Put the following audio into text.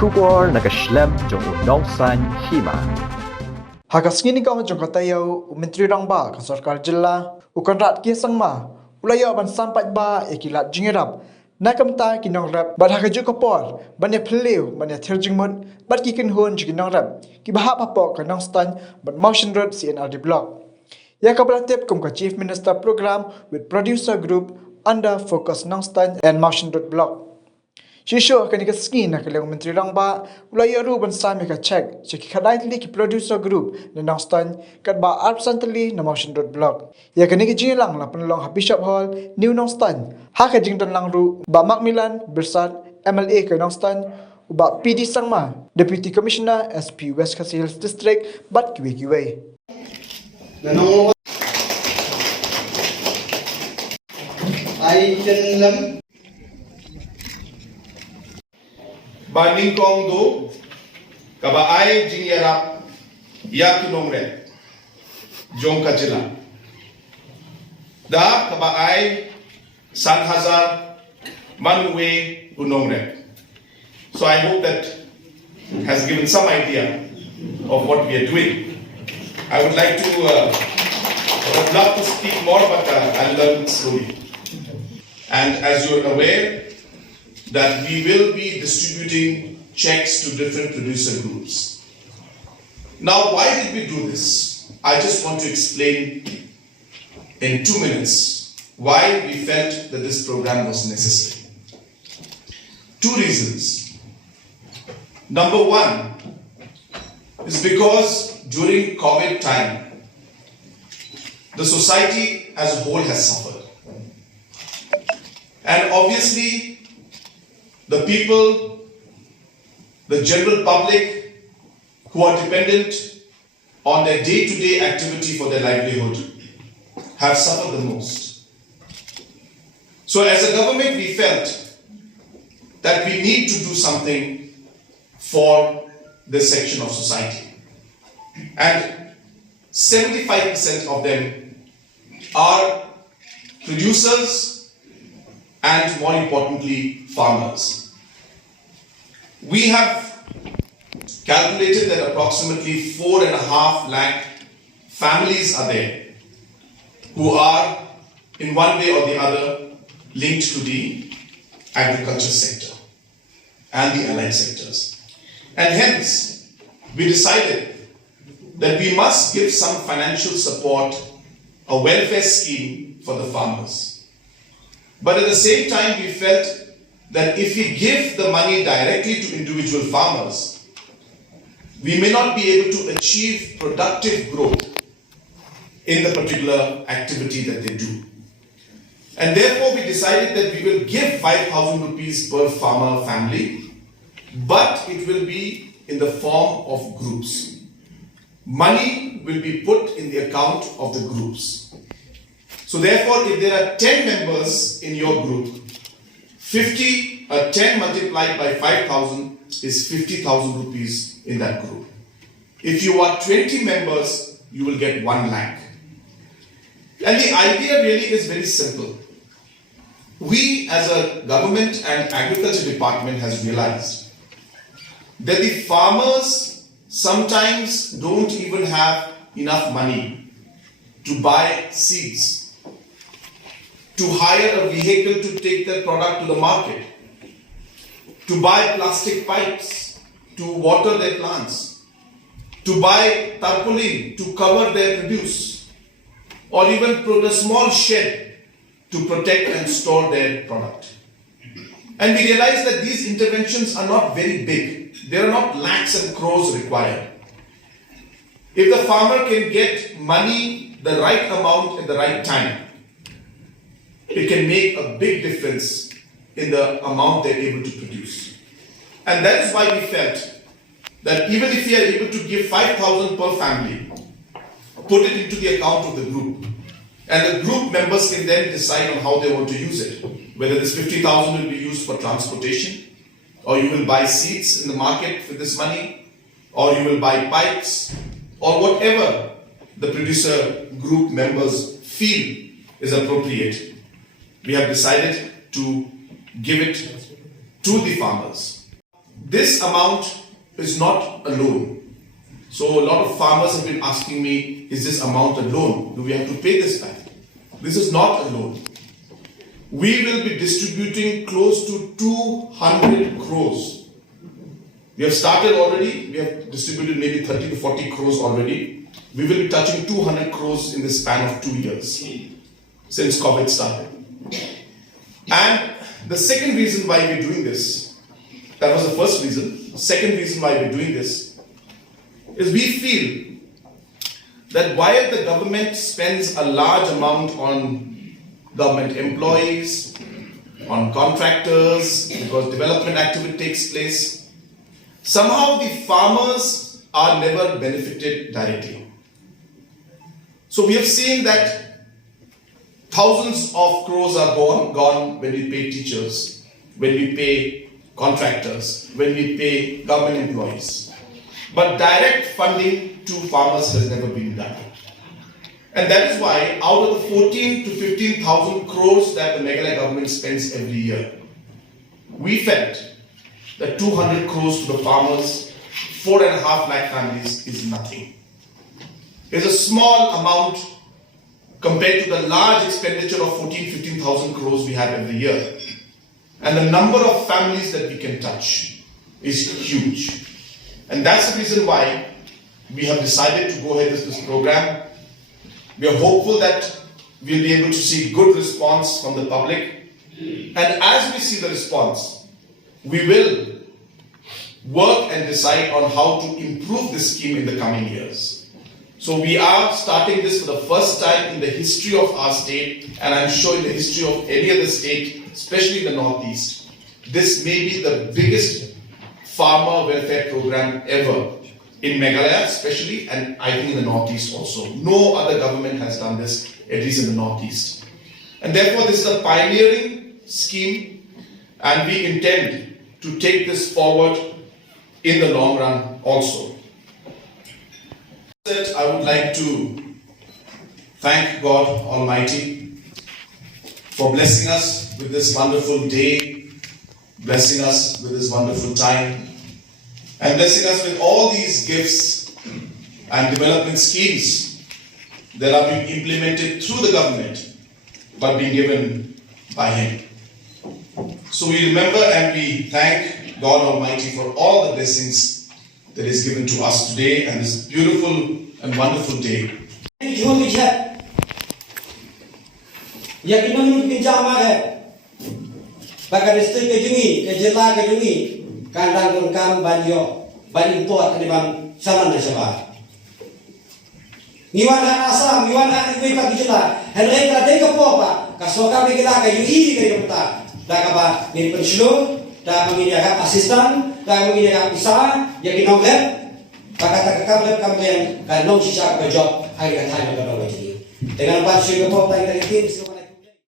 Kubor nakaslem jong udongsan hima. Hagasngini kang jong katayo Menteri Rangba ka Sarkar Jilla ukanrat kisangma ulaya ban sampat ba ikilat jingirap nakamta kinong rap bad hakaju kapor banya phlew banya therjingmut bad kikin hon jikinong rap ki bahap hapo kanong stan bad motion road CNRD block ya kablatep kum ka Chief Minister program with producer group under focus nong stan and motion road block Shisho kani ka skin na kalang Menteri Rangba ulaya ru ban sami ka check ki khadaitli ki producer group na nongstan kat ba absently na motion road block ya kani ki jilang la panlong ha Bishop Hall New Nongstan ha ka jingdan lang ru ba Macmillan Bersat MLA ka nongstan ba PD Sangma Deputy Commissioner SP West Coast Hills District bat kiwi Nanong ay lam Baning kong do kabaay jingyarap ya kinongre jong kajila da kabaay Sanhazar Manwe unongre. So I hope that has given some idea of what we are doing. I would like to I would love to speak more, but I'll learn slowly. And as you are aware, that we will be distributing checks to different producer groups. Now, why did we do this? I just want to explain in 2 minutes why we felt that this program was necessary. 2 reasons. Number 1 is because during COVID time, the society as a whole has suffered. And obviously, the people, the general public who are dependent on their day-to-day activity for their livelihood have suffered the most. So as a government, we felt that we need to do something for this section of society. And 75% of them are producers and, more importantly, farmers. We have calculated that approximately 4.5 lakh families are there who are in one way or the other linked to the agriculture sector and the allied sectors. And hence, we decided that we must give some financial support, a welfare scheme for the farmers. But at the same time, we felt that if we give the money directly to individual farmers, we may not be able to achieve productive growth in the particular activity that they do. And therefore, we decided that we will give 5,000 rupees per farmer family, but it will be in the form of groups. Money will be put in the account of the groups. So therefore, if there are 10 members in your group, 10 multiplied by 5,000 is 50,000 rupees in that group. If you are 20 members, you will get 1 lakh. And the idea really is very simple. We as a government and agriculture department has realized that the farmers sometimes don't even have enough money to buy seeds, to hire a vehicle to take their product to the market, to buy plastic pipes to water their plants, to buy tarpaulin to cover their produce, or even put a small shed to protect and store their product. And we realize that these interventions are not very big. There are not lakhs and crores required. If the farmer can get money, the right amount at the right time, it can make a big difference in the amount they're able to produce. And that is why we felt that even if we are able to give 5,000 per family, put it into the account of the group, and the group members can then decide on how they want to use it. Whether this 50,000 will be used for transportation, or you will buy seeds in the market for this money, or you will buy pipes, or whatever the producer group members feel is appropriate. We have decided to give it to the farmers. this amount is not a loan. So a lot of farmers have been asking me, is this amount a loan? Do we have to pay this back? This is not a loan. We will be distributing close to 200 crores. We have started already. We have distributed maybe 30 to 40 crores already. We will be touching 200 crores in the span of 2 years since COVID started. And the second reason why we're doing this, that was the first reason. The second reason why we're doing this is we feel that while the government spends a large amount on government employees, on contractors, because development activity takes place, somehow the farmers are never benefited directly. So we have seen that thousands of crores are gone when we pay teachers, when we pay contractors, when we pay government employees. But direct funding to farmers has never been done. And that is why out of the 14 to 15,000 crores that the Meghalaya government spends every year, we felt that 200 crores to the farmers, 4.5 lakh families is nothing. It's a small amount compared to the large expenditure of 15,000 crores we have every year. And the number of families that we can touch is huge. And that's the reason why we have decided to go ahead with this program. We are hopeful that we'll be able to see good response from the public. And as we see the response, we will work and decide on how to improve this scheme in the coming years. So we are starting this for the first time in the history of our state, and I'm sure in the history of any other state, especially in the Northeast. This may be the biggest farmer welfare program ever in Meghalaya especially, and I think in the Northeast also. No other government has done this, at least in the Northeast. And therefore this is a pioneering scheme, and we intend to take this forward in the long run also. I would like to thank God Almighty for blessing us with this wonderful day, blessing us with this wonderful time, and blessing us with all these gifts and development schemes that are being implemented through the government but being given by Him. So we remember and we thank God Almighty for all the blessings that is given to us today and this beautiful and wonderful day. Kandang kang banyo baling tuat ni bang saman na siya. Ngiwan ha asam, ngiwan ha iwi ka gijela. Henry ka deka po pa. Kasoka ni kita kayu ini kayu kita. Da ka ba ni penslo, da mangini ka asistan, da mangini ka isa, ya kinonglet. Pakata ka kamlet kanong sisa ka job hai ka thai ka ba jadi. Dengan pan sio po tai ka tin